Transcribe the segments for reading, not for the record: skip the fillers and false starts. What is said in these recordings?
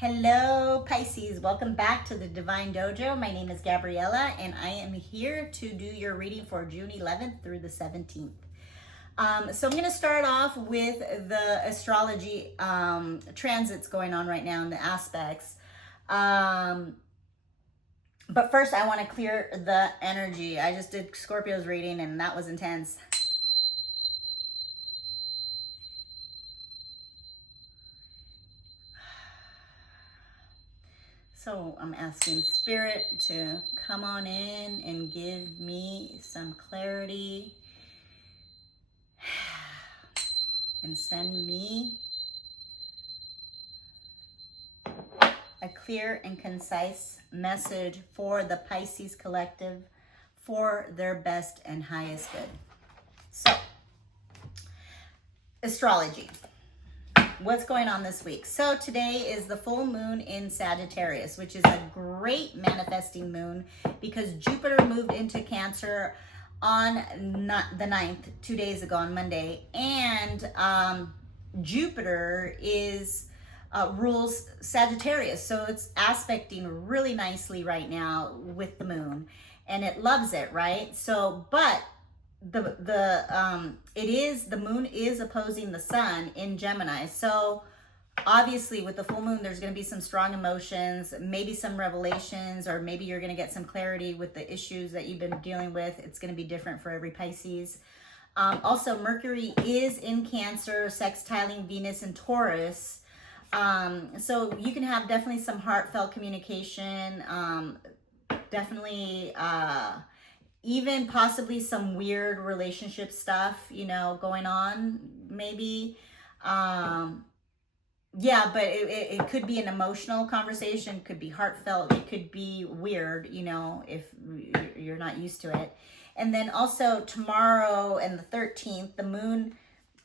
Hello Pisces, welcome back to the Divine Dojo. My name is Gabriela and I am here to do your reading for June 11th through the 17th. So I'm going to start off with the astrology transits going on right now and the aspects. But first I want to clear the energy. I just did Scorpio's reading and that was intense. So I'm asking Spirit to come on in and give me some clarity and send me a clear and concise message for the Pisces collective for their best and highest good. So, astrology. What's going on this week? So today is the full moon in Sagittarius, which is a great manifesting moon because Jupiter moved into Cancer on the 9th, 2 days ago on Monday. And Jupiter rules Sagittarius. So it's aspecting really nicely right now with the moon and it loves it, right? So, but the moon is opposing the sun in Gemini. So obviously with the full moon, there's going to be some strong emotions, maybe some revelations, or maybe you're going to get some clarity with the issues that you've been dealing with. It's going to be different for every Pisces. Also, Mercury is in Cancer, sextiling Venus and Taurus. So you can have definitely some heartfelt communication, definitely, even possibly some weird relationship stuff, going on maybe. Yeah, but it could be an emotional conversation, could be heartfelt, it could be weird, if you're not used to it. And then also tomorrow and the 13th, the moon,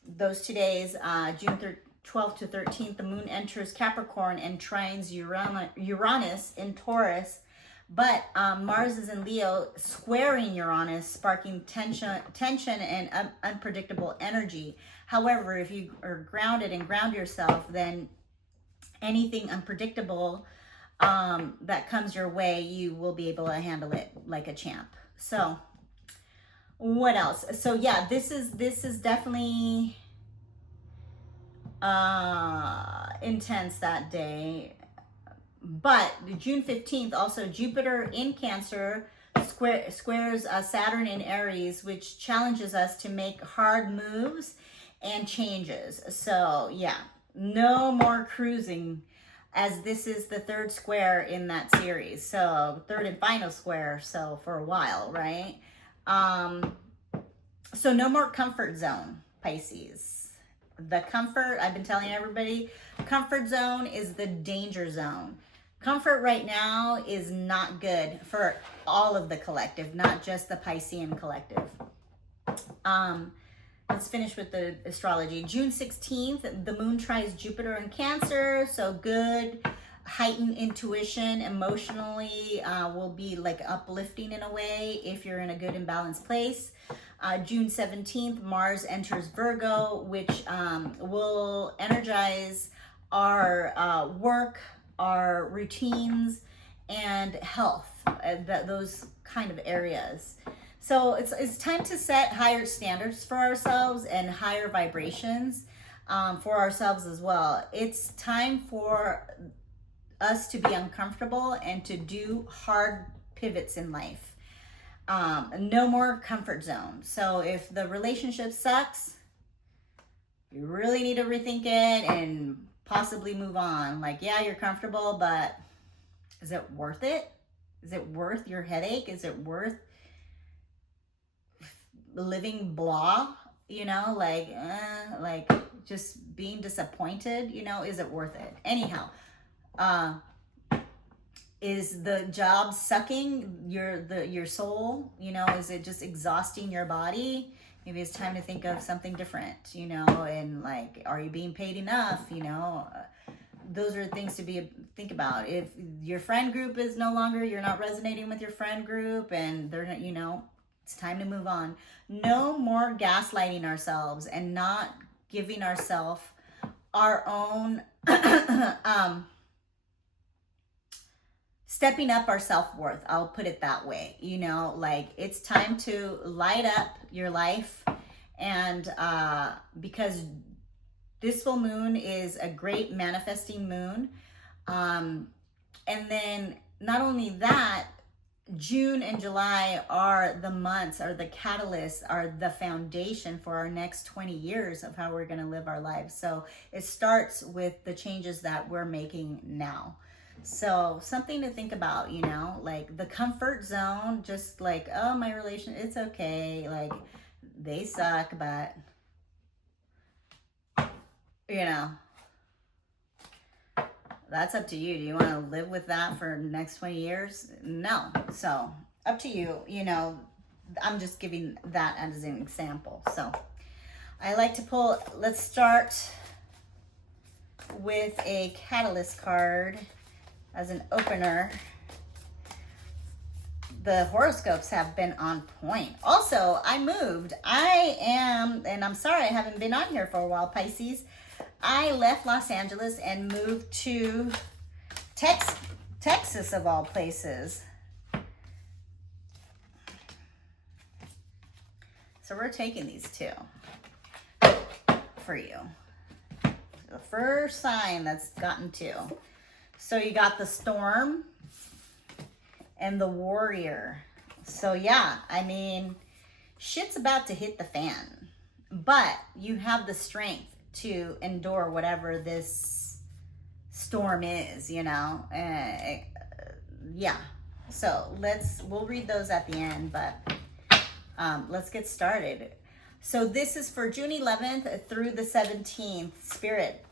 those 2 days, June 12th to 13th, the moon enters Capricorn and trines Uranus in Taurus. But Mars is in Leo, squaring Uranus, sparking tension and unpredictable energy. However, if you are grounded and ground yourself, then anything unpredictable that comes your way, you will be able to handle it like a champ. So, what else? So yeah, this is definitely intense that day. But June 15th, also Jupiter in Cancer squares Saturn in Aries, which challenges us to make hard moves and changes. So yeah, no more cruising, as this is the third square in that series. So third and final square, so for a while, right? So no more comfort zone, Pisces. The comfort, I've been telling everybody, comfort zone is the danger zone. Comfort right now is not good for all of the collective, not just the Piscean collective. Let's finish with the astrology. June 16th, the moon tries Jupiter in Cancer, so good. Heightened intuition emotionally will be like uplifting in a way if you're in a good and balanced place. June 17th, Mars enters Virgo, which will energize our work, our routines, and health, those kind of areas. So it's time to set higher standards for ourselves and higher vibrations for ourselves as well. It's time for us to be uncomfortable and to do hard pivots in life. No more comfort zone. So if the relationship sucks, you really need to rethink it and possibly move on. Like, yeah, you're comfortable, but is it worth it? Is it worth your headache? Is it worth living blah? Like just being disappointed, is it worth it? Anyhow, is the job sucking your soul? Is it just exhausting your body? Maybe it's time to think of something different, and like, are you being paid enough? Those are things to think about. If your friend group is no longer, you're not resonating with your friend group and they're not, it's time to move on. No more gaslighting ourselves and not giving ourselves our own stepping up our self-worth. I'll put it that way. You know, like it's time to light up your life. And because this full moon is a great manifesting moon. And then not only that, June and July are the months, are the catalysts, are the foundation for our next 20 years of how we're going to live our lives. So it starts with the changes that we're making now. So something to think about, you know, like the comfort zone, just like, oh, my relation, it's okay. Like they suck, but you know, that's up to you. Do you want to live with that for the next 20 years? No. So up to you. You know, I'm just giving that as an example. So I like to pull, let's start with a catalyst card as an opener. The horoscopes have been on point. Also, I moved. And I'm sorry I haven't been on here for a while, Pisces. I left Los Angeles and moved to Texas, of all places. So we're taking these two for you. The first sign that's gotten two. So you got the Storm and the Warrior. So yeah, I mean, shit's about to hit the fan. But you have the strength to endure whatever this storm is, you know. Yeah. So we'll read those at the end, but let's get started. So this is for June 11th through the 17th. Spirit,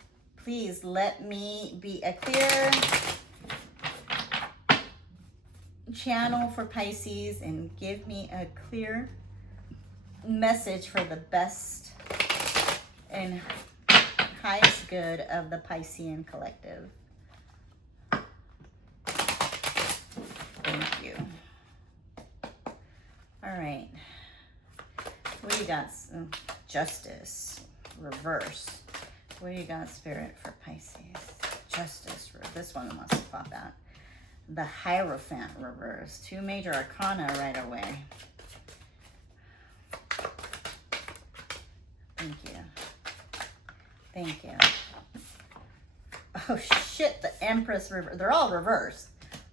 please let me be a clear channel for Pisces and give me a clear message for the best and highest good of the Piscean collective. Thank you. All right. What do you got? Justice, reverse. What do you got, Spirit, for Pisces? Justice. This one must have popped out. The Hierophant, reverse. Two major arcana right away. Thank you. Thank you. Oh shit, the Empress reverse. They're all reversed.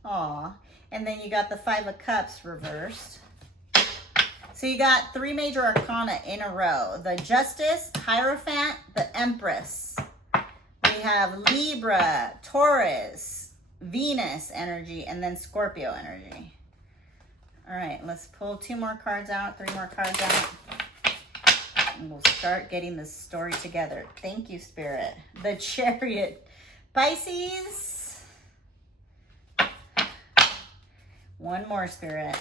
Aw. And then you got the Five of Cups reversed. So you got three major arcana in a row. The Justice, Hierophant, the Empress. We have Libra, Taurus, Venus energy, and then Scorpio energy. All right, let's pull two more cards out, three more cards out. And we'll start getting this story together. Thank you, Spirit. The Chariot. Pisces. One more, Spirit.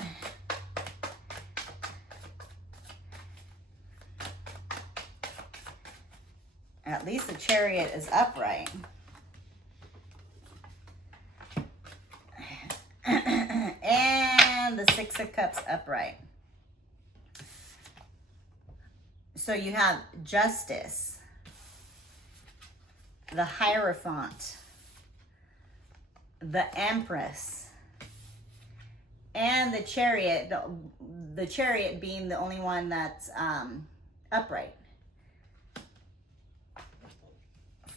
At least the Chariot is upright. And the Six of Cups upright. So you have Justice, the Hierophant, the Empress, and the Chariot. The Chariot being the only one that's upright.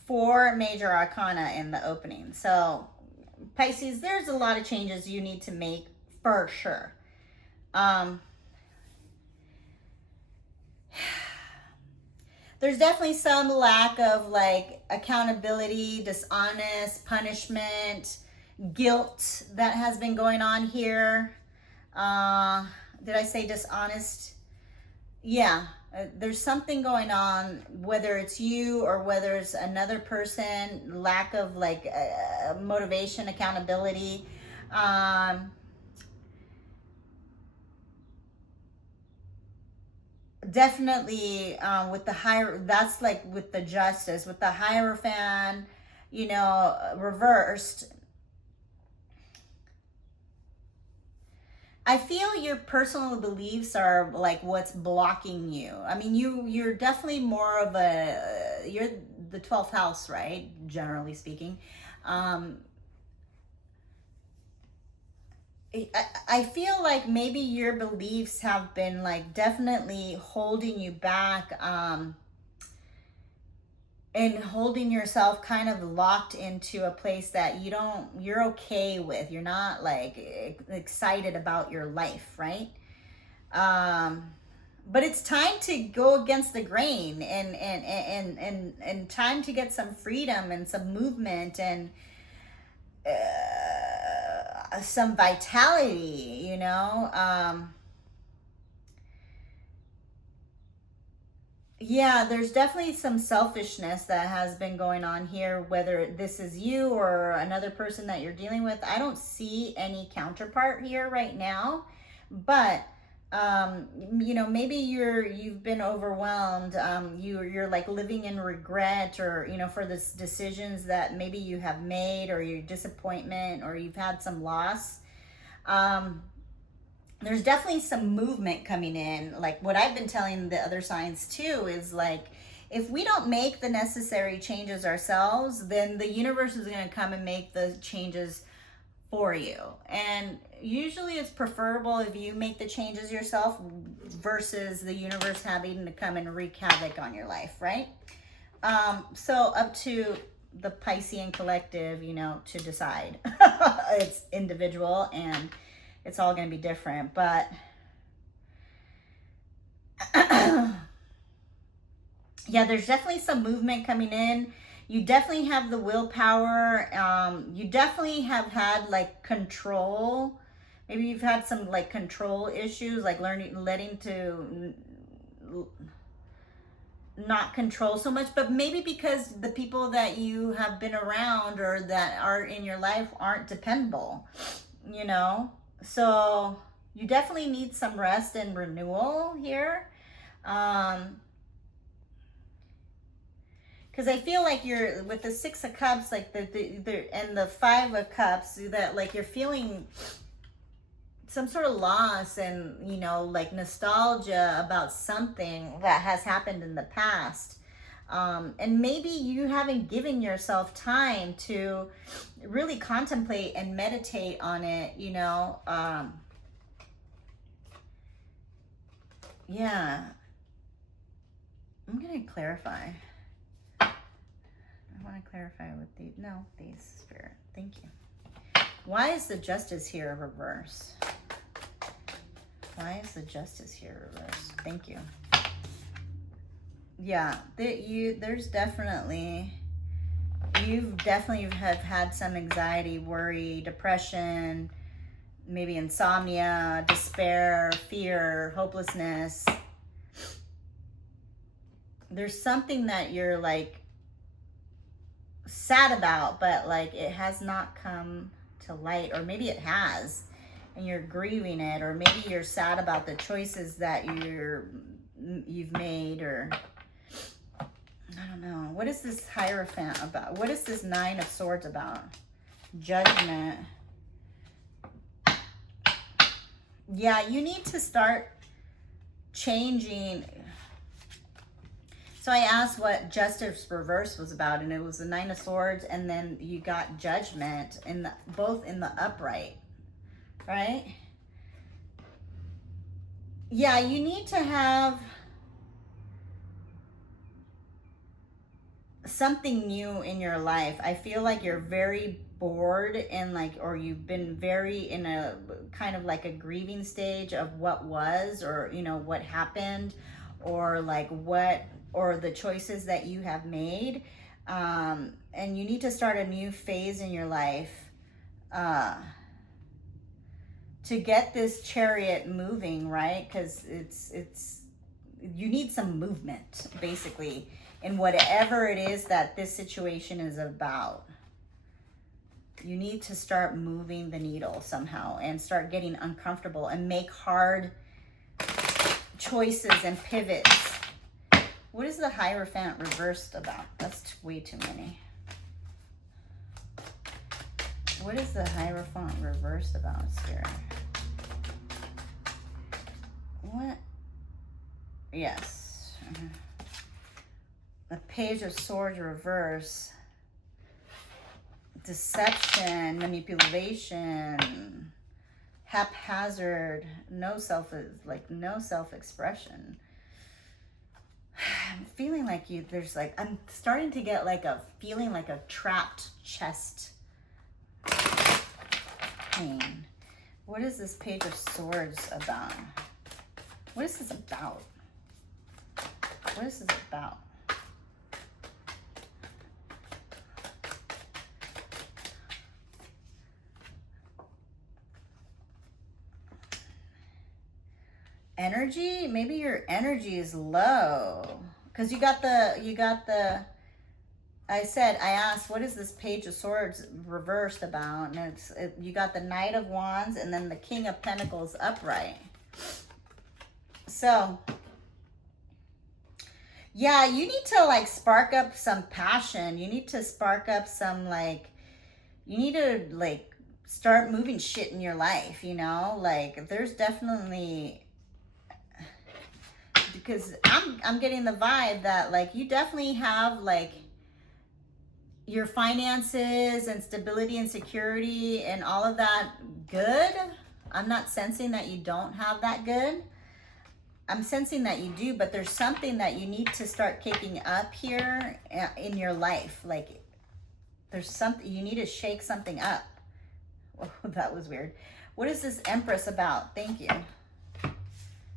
Four major arcana in the opening. So Pisces, there's a lot of changes you need to make for sure. There's definitely some lack of like accountability, dishonest, punishment, guilt that has been going on here. Did I say dishonest? Yeah, there's something going on, whether it's you or whether it's another person, lack of like motivation, accountability. Definitely with the that's like with the Justice, with the Hierophant, you know, reversed. I feel your personal beliefs are like what's blocking you. I mean, you're definitely more of you're the 12th house, right? Generally speaking. I feel like maybe your beliefs have been like definitely holding you back, and holding yourself kind of locked into a place that you're okay with. You're not like excited about your life, right? But it's time to go against the grain, and time to get some freedom and some movement and some vitality, you know? Yeah, there's definitely some selfishness that has been going on here, whether this is you or another person that you're dealing with. I don't see any counterpart here right now, but you know, maybe you've been overwhelmed. You're like living in regret, or you know, for the decisions that maybe you have made, or your disappointment, or you've had some loss. There's definitely some movement coming in. Like what I've been telling the other signs too is like, if we don't make the necessary changes ourselves, then the universe is going to come and make the changes for you. And usually it's preferable if you make the changes yourself versus the universe having to come and wreak havoc on your life, right? So up to the Piscean collective, you know, to decide. It's individual and it's all going to be different, but yeah, there's definitely some movement coming in. You definitely have the willpower. You definitely have had like control. Maybe you've had some like control issues, like letting to not control so much, but maybe because the people that you have been around or that are in your life aren't dependable, you know? So you definitely need some rest and renewal here. Because I feel like you're with the Six of Cups, like and the Five of Cups, that like you're feeling some sort of loss and, you know, like nostalgia about something that has happened in the past. And maybe you haven't given yourself time to really contemplate and meditate on it, you know. Yeah. I'm going to clarify. I want to clarify with these, Spirit. Thank you. Why is the Justice here reverse? Why is the Justice here reverse? Thank you. Yeah, there's definitely, you've definitely have had some anxiety, worry, depression, maybe insomnia, despair, fear, hopelessness. There's something that you're like sad about, but like it has not come to light, or maybe it has and you're grieving it, or maybe you're sad about the choices that you've made, or I don't know. What is this Hierophant about? What is this Nine of Swords about? Judgment. Yeah, you need to start changing. So I asked what Justice reverse was about, and it was the Nine of Swords, and then you got Judgment both in the upright, right? Yeah, you need to have something new in your life. I feel like you're very bored and like, or you've been very in a kind of like a grieving stage of what was, or you know, what happened, or like or the choices that you have made, and you need to start a new phase in your life to get this Chariot moving, right? Because you need some movement basically in whatever it is that this situation is about. You need to start moving the needle somehow and start getting uncomfortable and make hard choices and pivots. What is the Hierophant reversed about? That's way too many. What is the Hierophant reversed about, Spirit? What? Yes. The Page of Swords reverse. Deception, manipulation, haphazard, no self-expression. I'm feeling like I'm starting to get like a feeling like a trapped chest pain. What is this Page of Swords about? What is this about? What is this about? Energy? Maybe your energy is low. Because you got the, I asked, what is this Page of Swords reversed about? And you got the Knight of Wands and then the King of Pentacles upright. So, yeah, you need to like spark up some passion. You need to spark up some you need to like start moving shit in your life, you know? Like there's definitely, because I'm getting the vibe that like you definitely have like your finances and stability and security and all of that good. I'm not sensing that you don't have that good. I'm sensing that you do, but there's something that you need to start kicking up here in your life. Like there's something, you need to shake something up. Oh, that was weird. What is this Empress about? Thank you.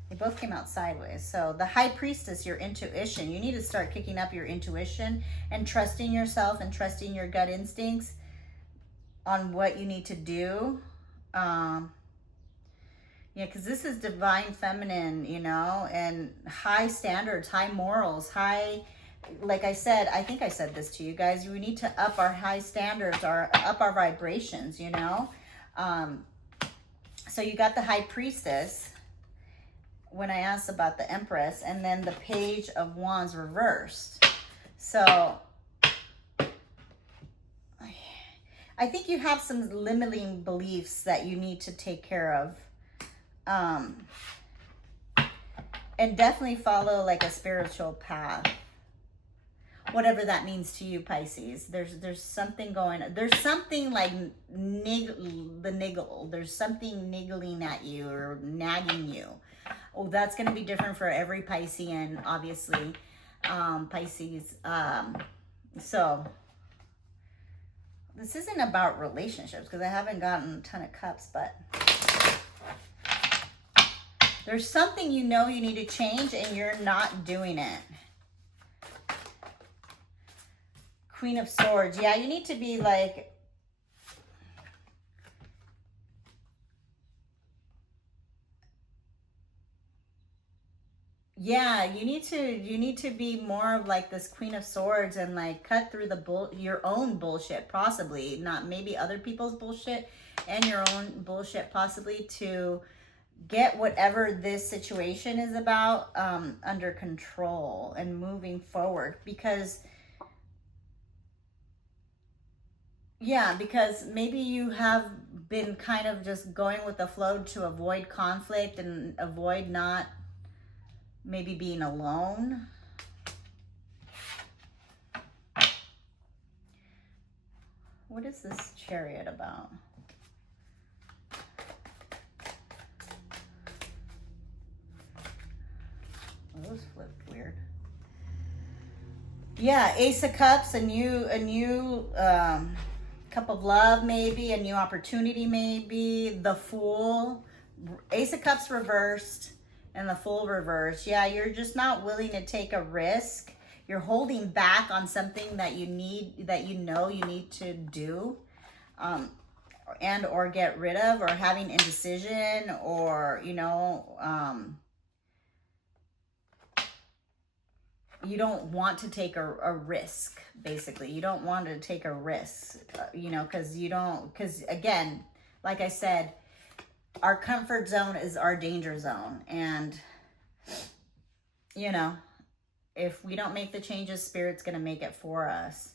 They both came out sideways. So the High Priestess, your intuition. You need to start kicking up your intuition and trusting yourself and trusting your gut instincts on what you need to do. Yeah, because this is divine feminine, you know, and high standards, high morals, like I said, I think I said this to you guys, we need to up our high standards, up our vibrations, you know. So you got the High Priestess when I asked about the Empress, and then the Page of Wands reversed. So I think you have some limiting beliefs that you need to take care of. And definitely follow like a spiritual path, whatever that means to you, Pisces. There's something going on. There's something like niggle. There's something niggling at you or nagging you. Oh, that's going to be different for every Piscean, obviously. Pisces. So this isn't about relationships because I haven't gotten a ton of cups, but there's something you know you need to change and you're not doing it. Queen of Swords. Yeah, you need to be like, yeah, you need to be more of like this Queen of Swords and like cut through your own bullshit, possibly, not maybe other people's bullshit, and your own bullshit possibly, to get whatever this situation is about under control and moving forward. Because maybe you have been kind of just going with the flow to avoid conflict and avoid not maybe being alone. What is this Chariot about? Those flipped weird. Yeah, Ace of Cups, a new cup of love, maybe a new opportunity, maybe the Fool. Ace of Cups reversed and the Fool reversed. Yeah, you're just not willing to take a risk. You're holding back on something that you need, that you know you need to do, and or get rid of, or having indecision, or you know, you don't want to take a risk, basically. You don't want to take a risk, you know, because again, like I said, our comfort zone is our danger zone. And, you know, if we don't make the changes, Spirit's going to make it for us.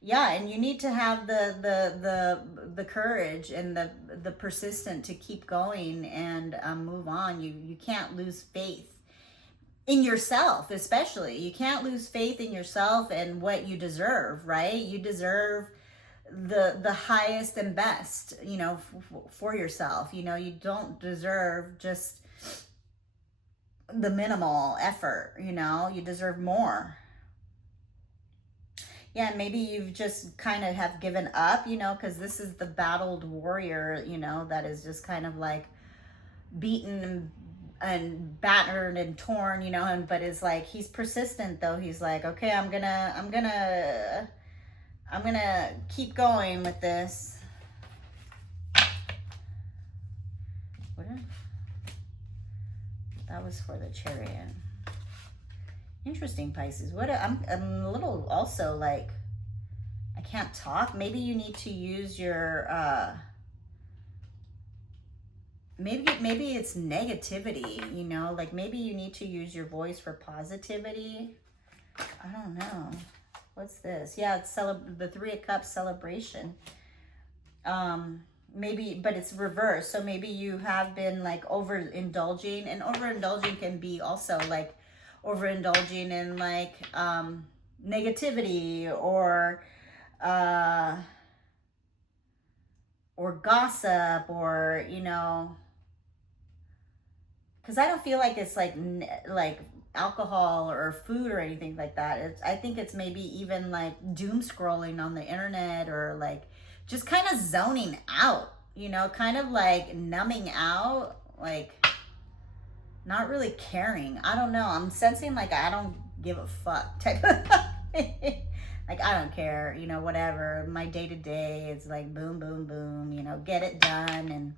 Yeah, and you need to have the courage and the persistent to keep going and move on. You can't lose faith in yourself, especially. You can't lose faith in yourself and what you deserve, right? You deserve the highest and best, you know, for yourself. You know, you don't deserve just the minimal effort, you know, you deserve more. Yeah, maybe you've just kind of have given up, you know, because this is the battled warrior, you know, that is just kind of like beaten and battered and torn, you know, and but is like, he's persistent though. He's like, okay, I'm gonna keep going with this. What? That was for the Chariot. Interesting, Pisces. I'm a little also like, I can't talk. Maybe you need to use your maybe it's negativity, you know, like maybe you need to use your voice for positivity. I don't know. What's this? Yeah, it's the Three of Cups celebration. Maybe, but it's reversed. So maybe you have been like overindulging, and overindulging can be also like overindulging in like negativity or gossip, or, you know, because I don't feel like it's like alcohol or food or anything like that. I think it's maybe even like doom scrolling on the internet, or like just kind of zoning out, you know, kind of like numbing out, like not really caring. I don't know. I'm sensing like I don't give a fuck type of like I don't care, you know, whatever. My day to day is like boom, boom, boom, you know, get it done. And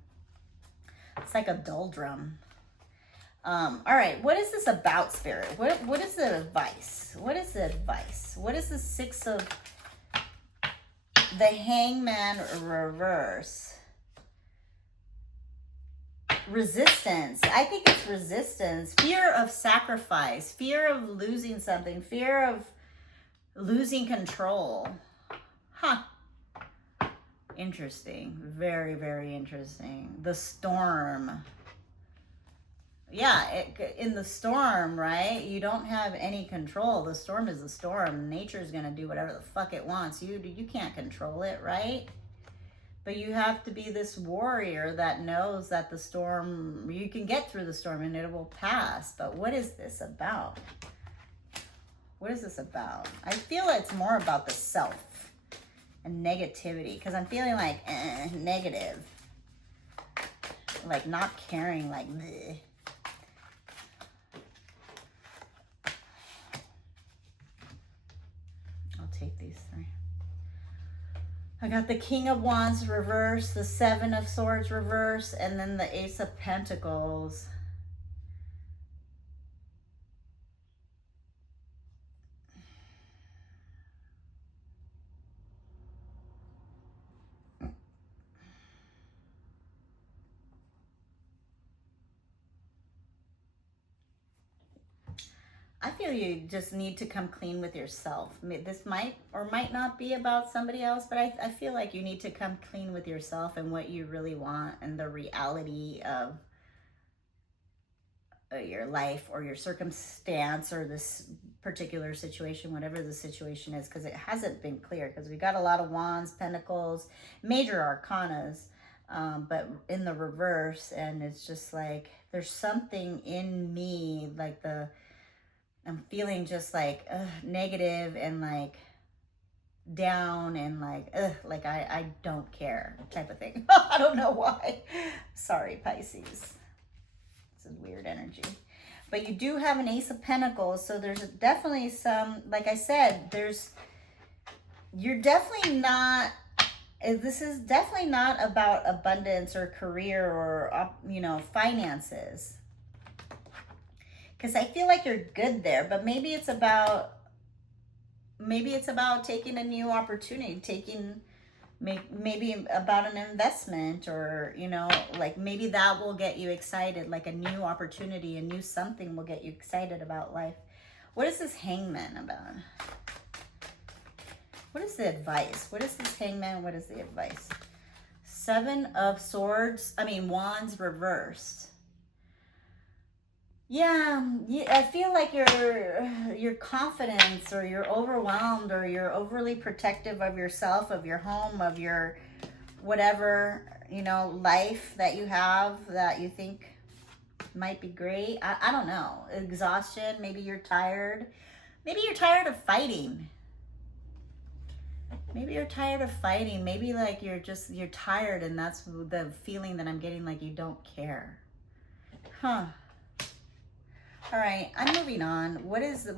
it's like a doldrum. All right, what is this about, Spirit? What is the advice? What is the advice? What is the Six of the Hangman reverse? Resistance. I think it's resistance. Fear of sacrifice. Fear of losing something. Fear of losing control. Huh. Interesting. Very, very interesting. The storm. Yeah, in the storm, right? You don't have any control. The storm is the storm. Nature's gonna do whatever the fuck it wants. You can't control it, right? But you have to be this warrior that knows that the storm, you can get through the storm and it will pass. But what is this about? What is this about? I feel it's more about the self and negativity, because I'm feeling like negative, like not caring, like bleh. Take these three. I got the King of Wands reverse, the Seven of Swords reverse, and then the Ace of Pentacles. I feel you just need to come clean with yourself. This might or might not be about somebody else, but I feel like you need to come clean with yourself and what you really want and the reality of your life or your circumstance or this particular situation, whatever the situation is, because it hasn't been clear, because we got a lot of Wands, Pentacles, major arcanas, but in the reverse, and it's just like there's something in me, like I'm feeling just like negative and like down and like I don't care type of thing. I don't know why. Sorry, Pisces. It's a weird energy. But you do have an Ace of Pentacles, so there's definitely some, like I said, you're definitely not, this is definitely not about abundance or career or, you know, finances. Because I feel like you're good there, but maybe it's about taking a new opportunity, maybe about an investment, or, you know, like maybe that will get you excited, like a new opportunity, a new something will get you excited about life. What is this Hangman about? What is the advice? What is this Hangman? What is the advice? Seven of Wands reversed. Yeah, I feel like your confidence, or you're overwhelmed, or you're overly protective of yourself, of your home, of your whatever, life that you have that you think might be great. I don't know. Exhaustion, maybe you're tired. Maybe you're tired of fighting. Maybe you're tired of fighting. Maybe like you're tired, and that's the feeling that I'm getting, like you don't care. Huh. All right, I'm moving on. What is the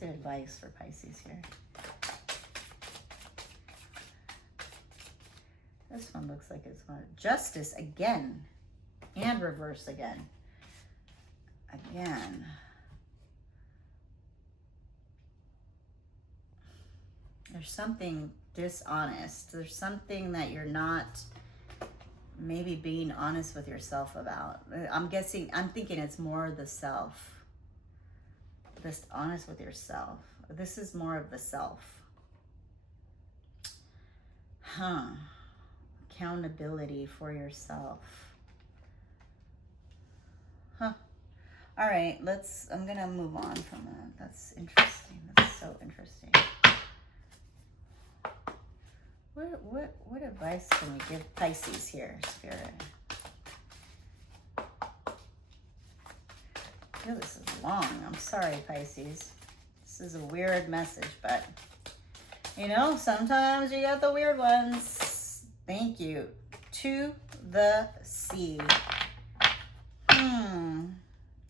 advice for Pisces here? This one looks like it's on justice again, and reverse again. Again. There's something dishonest. There's something that you're not maybe being honest with yourself about. I'm thinking it's more the self. Just honest with yourself. This is more of the self. Accountability for yourself. All right, I'm gonna move on from that. That's interesting. That's so interesting. What advice can we give Pisces here, Spirit? Oh, this is long. I'm sorry, Pisces. This is a weird message, but sometimes you got the weird ones. Thank you. To the sea.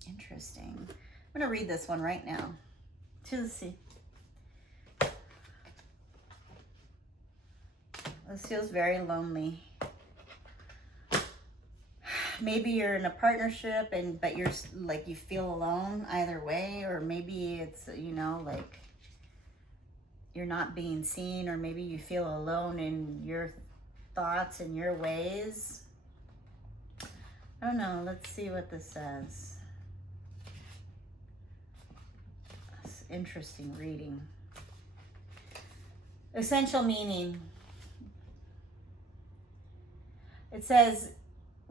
Interesting. I'm going to read this one right now. To the sea. This feels very lonely. Maybe you're in a partnership, but you're like, you feel alone either way, or maybe it's, like you're not being seen, or maybe you feel alone in your thoughts and your ways. I don't know. Let's see what this says. It's interesting reading. Essential meaning. It says,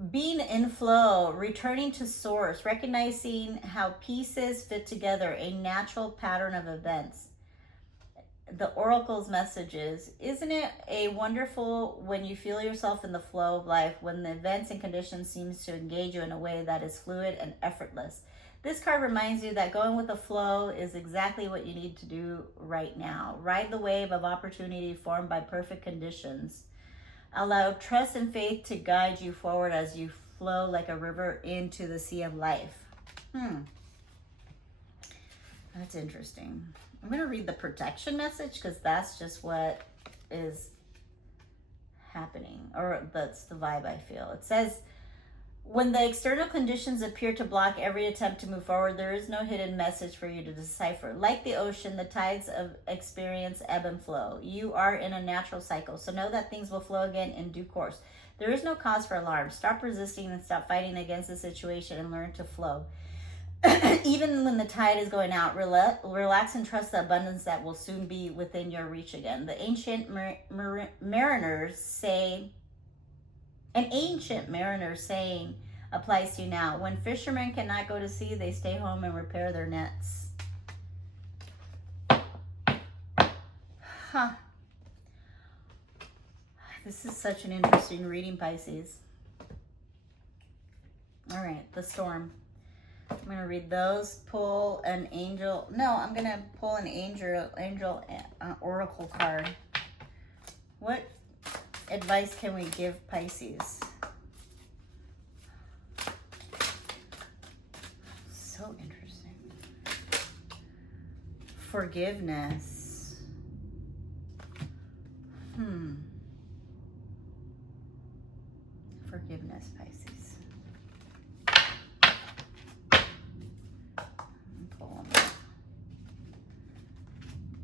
being in flow, returning to source, recognizing how pieces fit together, a natural pattern of events. The oracle's messages. Isn't it a wonderful when you feel yourself in the flow of life, when the events and conditions seems to engage you in a way that is fluid and effortless? This card reminds you that going with the flow is exactly what you need to do right now. Ride the wave of opportunity formed by perfect conditions. Allow trust and faith to guide you forward as you flow like a river into the sea of life. That's interesting. I'm going to read the protection message because that's just what is happening, or that's the vibe I feel. It says, when the external conditions appear to block every attempt to move forward, there is no hidden message for you to decipher. Like the ocean, the tides of experience ebb and flow. You are in a natural cycle, so know that things will flow again in due course. There is no cause for alarm. Stop resisting and stop fighting against the situation and learn to flow. Even when the tide is going out, relax and trust the abundance that will soon be within your reach again. The ancient mariners say... An ancient mariner saying applies to you now. When fishermen cannot go to sea, they stay home and repair their nets. This is such an interesting reading, Pisces. All right, the storm. I'm going to read those. Pull an angel. No, I'm going to pull an angel oracle card. What advice can we give Pisces? So interesting. Forgiveness. Forgiveness, Pisces. Pull them.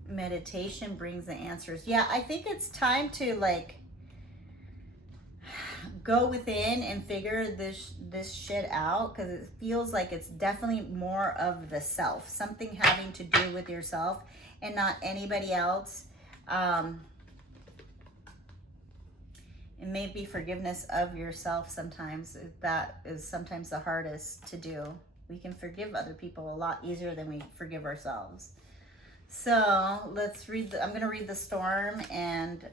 Meditation brings the answers. Yeah, I think it's time to go within and figure this shit out, because it feels like it's definitely more of the self, something having to do with yourself and not anybody else. It may be forgiveness of yourself sometimes. That is sometimes the hardest to do. We can forgive other people a lot easier than we forgive ourselves. So let's read, I'm going to read the Storm, and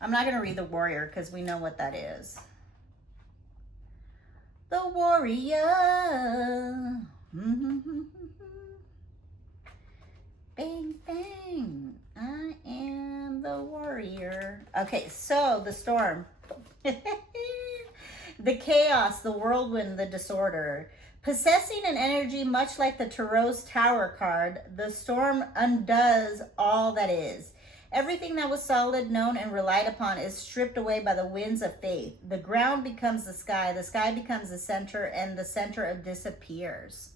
I'm not going to read the Warrior because we know what that is. The Warrior. Bang, bang. I am the Warrior. Okay, so the Storm. The chaos, the whirlwind, the disorder. Possessing an energy much like the Tarot's Tower card, the Storm undoes all that is. Everything that was solid, known, and relied upon is stripped away by the winds of faith. The ground becomes the sky becomes the center, and the center disappears.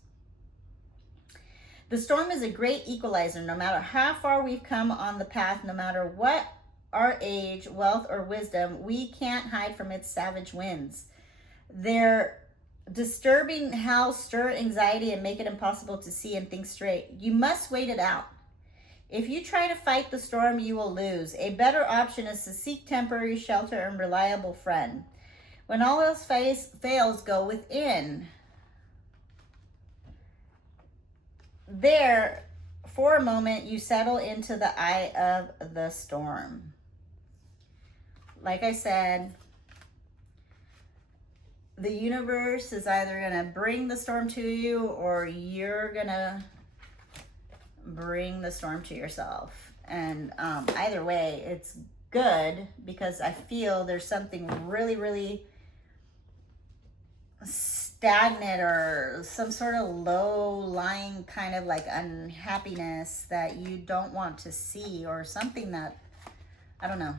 The Storm is a great equalizer. No matter how far we've come on the path, no matter what our age, wealth, or wisdom, we can't hide from its savage winds. Their disturbing howls stir anxiety and make it impossible to see and think straight. You must wait it out. If you try to fight the storm, you will lose. A better option is to seek temporary shelter and reliable friend. When all else fails, go within. There, for a moment, you settle into the eye of the storm. Like I said, the universe is either going to bring the storm to you, or you're going to bring the storm to yourself. And either way, it's good, because I feel there's something really, really stagnant or some sort of low-lying kind of like unhappiness that you don't want to see, or something that, I don't know.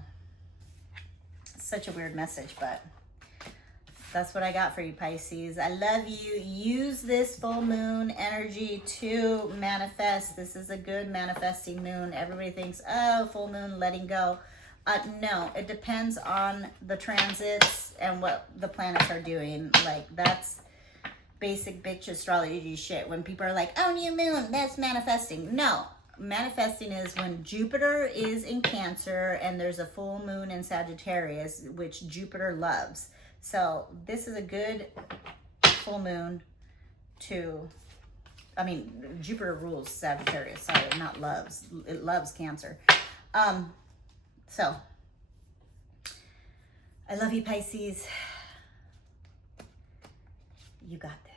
It's such a weird message, but that's what I got for you, Pisces. I love you. Use this full moon energy to manifest. This is a good manifesting moon. Everybody thinks, oh, full moon, letting go. No, it depends on the transits and what the planets are doing. Like, that's basic bitch astrology shit. When people are like, oh, new moon, that's manifesting. No, manifesting is when Jupiter is in Cancer and there's a full moon in Sagittarius, which Jupiter loves. So this is a good full moon to, I mean, Jupiter rules Sagittarius, sorry, not loves. It loves Cancer. So I love you, Pisces. You got this.